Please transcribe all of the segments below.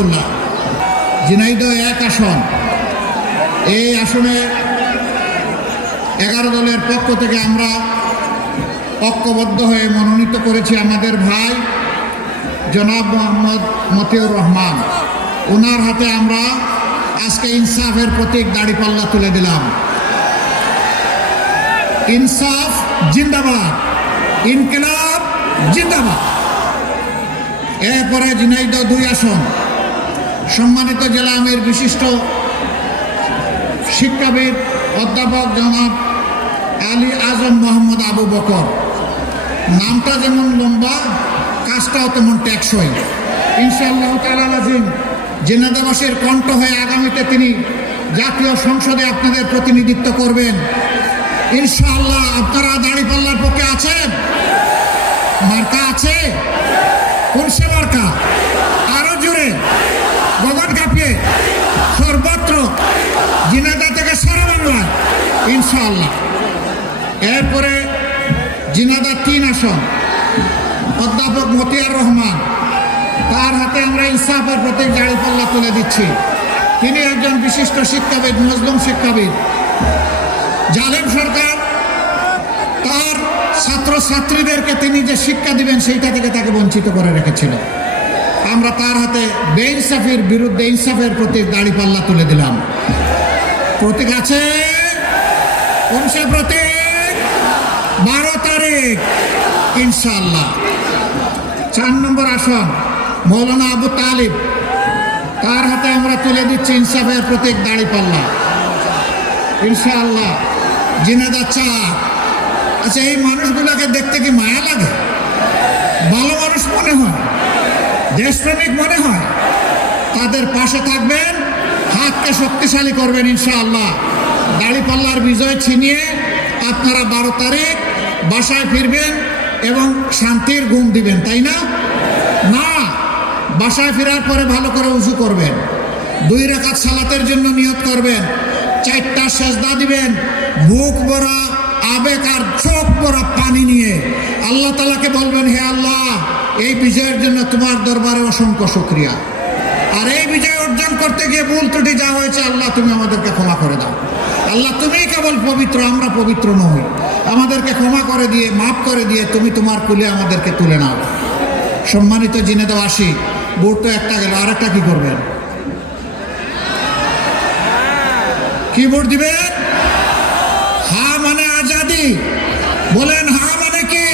রহমতুল্লাহ। ঝিনাইদহ 1 আসন, এই আসনে 11 দলের পক্ষ থেকে আমরা ঐক্যবদ্ধ হয়ে মনোনীত করেছি আমাদের ভাই জনাব মোহাম্মদ মতিউর রহমান। ওনার হাতে আমরা আজকে ইনসাফের প্রতীক দাড়িপাল্লা তুলে দিলাম। ইনসাফ জিন্দাবাদ, ইনকিলাব জিন্দাবাদ। এরপরে ঝিনাইদহ 2 আসন, সম্মানিত জেলা আমির বিশিষ্ট শিক্ষাবিদ অধ্যাপক জনাব আলী আজম মোহাম্মদ আবু বকর। নামটা যেমন লম্বা, কাজটাও তেমন টেকসই। ইনশাআল্লাহ তাআলা আজিম ঝিনাইদহবাসীর কণ্ঠ হয়ে আগামীতে তিনি জাতীয় সংসদে আপনাদের প্রতিনিধিত্ব করবেন। ইনশাআল্লাহ আপনারা দাড়িপাল্লার পক্ষে আছেন? মার্কা আছে? কোন সে মার্কা? আরো জোরে, গগন কাঁপিয়ে, সর্বত্র, ঝিনাইদহ থেকে সারা বাংলায় ইনশাআল্লাহ। এরপরে ঝিনাইদহ 3 আসন, অধ্যাপক মতিয়ার রহমান। তার হাতে আমরা ইনসাফের প্রতীক দাড়িপাল্লা তুলে দিচ্ছি। তিনি একজন বিশিষ্ট শিক্ষাবিদ, মজলুম শিক্ষাবিদ। জালেম সরকার তার ছাত্রছাত্রীদেরকে তিনি যে শিক্ষা দিবেন সেইটা থেকে তাকে বঞ্চিত করে রেখেছিল। আমরা তার হাতে বেইনসাফির বিরুদ্ধে ইনসাফের প্রতীক দাড়িপাল্লা তুলে দিলাম। প্রতীক আছে? কোন সে প্রতীক? 12 তারিখ ইনশাআল্লাহ। 4 নম্বর আসন, মৌলানা আবু তালিব। তার হাতে আমরা তুলে দিচ্ছি ইনসাফের প্রতীক দাড়িপাল্লা ইনশাআল্লাহ। ঝিনাইদহ 4। আচ্ছা, এই মানুষগুলোকে দেখতে কি মায়া লাগে? ভালো মানুষ মনে হয়, দেশপ্রেমিক মনে হয়? তাদের পাশে থাকবেন, হাতকে শক্তিশালী করবেন ইনশাআল্লাহ। দাড়িপাল্লার বিজয় ছিনিয়ে আপনারা 12 তারিখ বাসায় ফিরবেন এবং শান্তির ঘুম দিবেন, তাই না? না, বাসায় ফেরার পরে ভালো করে উযু করবেন, 2 রাকাত সালাতের জন্য নিয়ত করবেন, 4টা সেজদা দিবেন, বুক ভরা আবেগ আর চোখ ভরা পানি নিয়ে আল্লাহ তাআলাকে বলবেন, হে আল্লাহ, এই বিজয়ের জন্য তোমার দরবারে অসংখ্য শুকরিয়া। আর এই বিজয় অর্জন করতে গিয়ে ভুল ত্রুটি যা হয়েছে, আল্লাহ তুমি আমাদেরকে ক্ষমা করে দাও। আল্লাহ তুমিই কেবল পবিত্র, আমরা পবিত্র নই। আমাদেরকে ক্ষমা করে দিয়ে, মাফ করে দিয়ে তুমি তোমার কুলে আমাদেরকে তুলে নাও। সম্মানিত ঝিনাইদহবাসী, ভোট তো একটা গেল, আরেকটা কি করবেন? কি ভোট দিবেন? হা মানে আজাদি, বলেন হা মানে কি?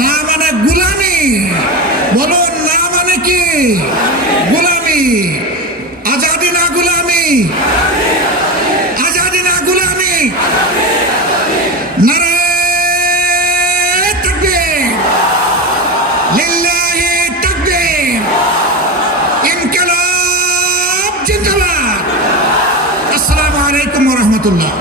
না মানে গুলামি, বলুন না মানে কি? গুলামি। আজাদি না গুলামি? আজাদি না গুলামি? নারে তাকবীর, লিল্লাহি তাকবীর, ইনকিলাব জিন্দাবাদ। আসসালামু আলাইকুম ওয়া রাহমাতুল্লাহ।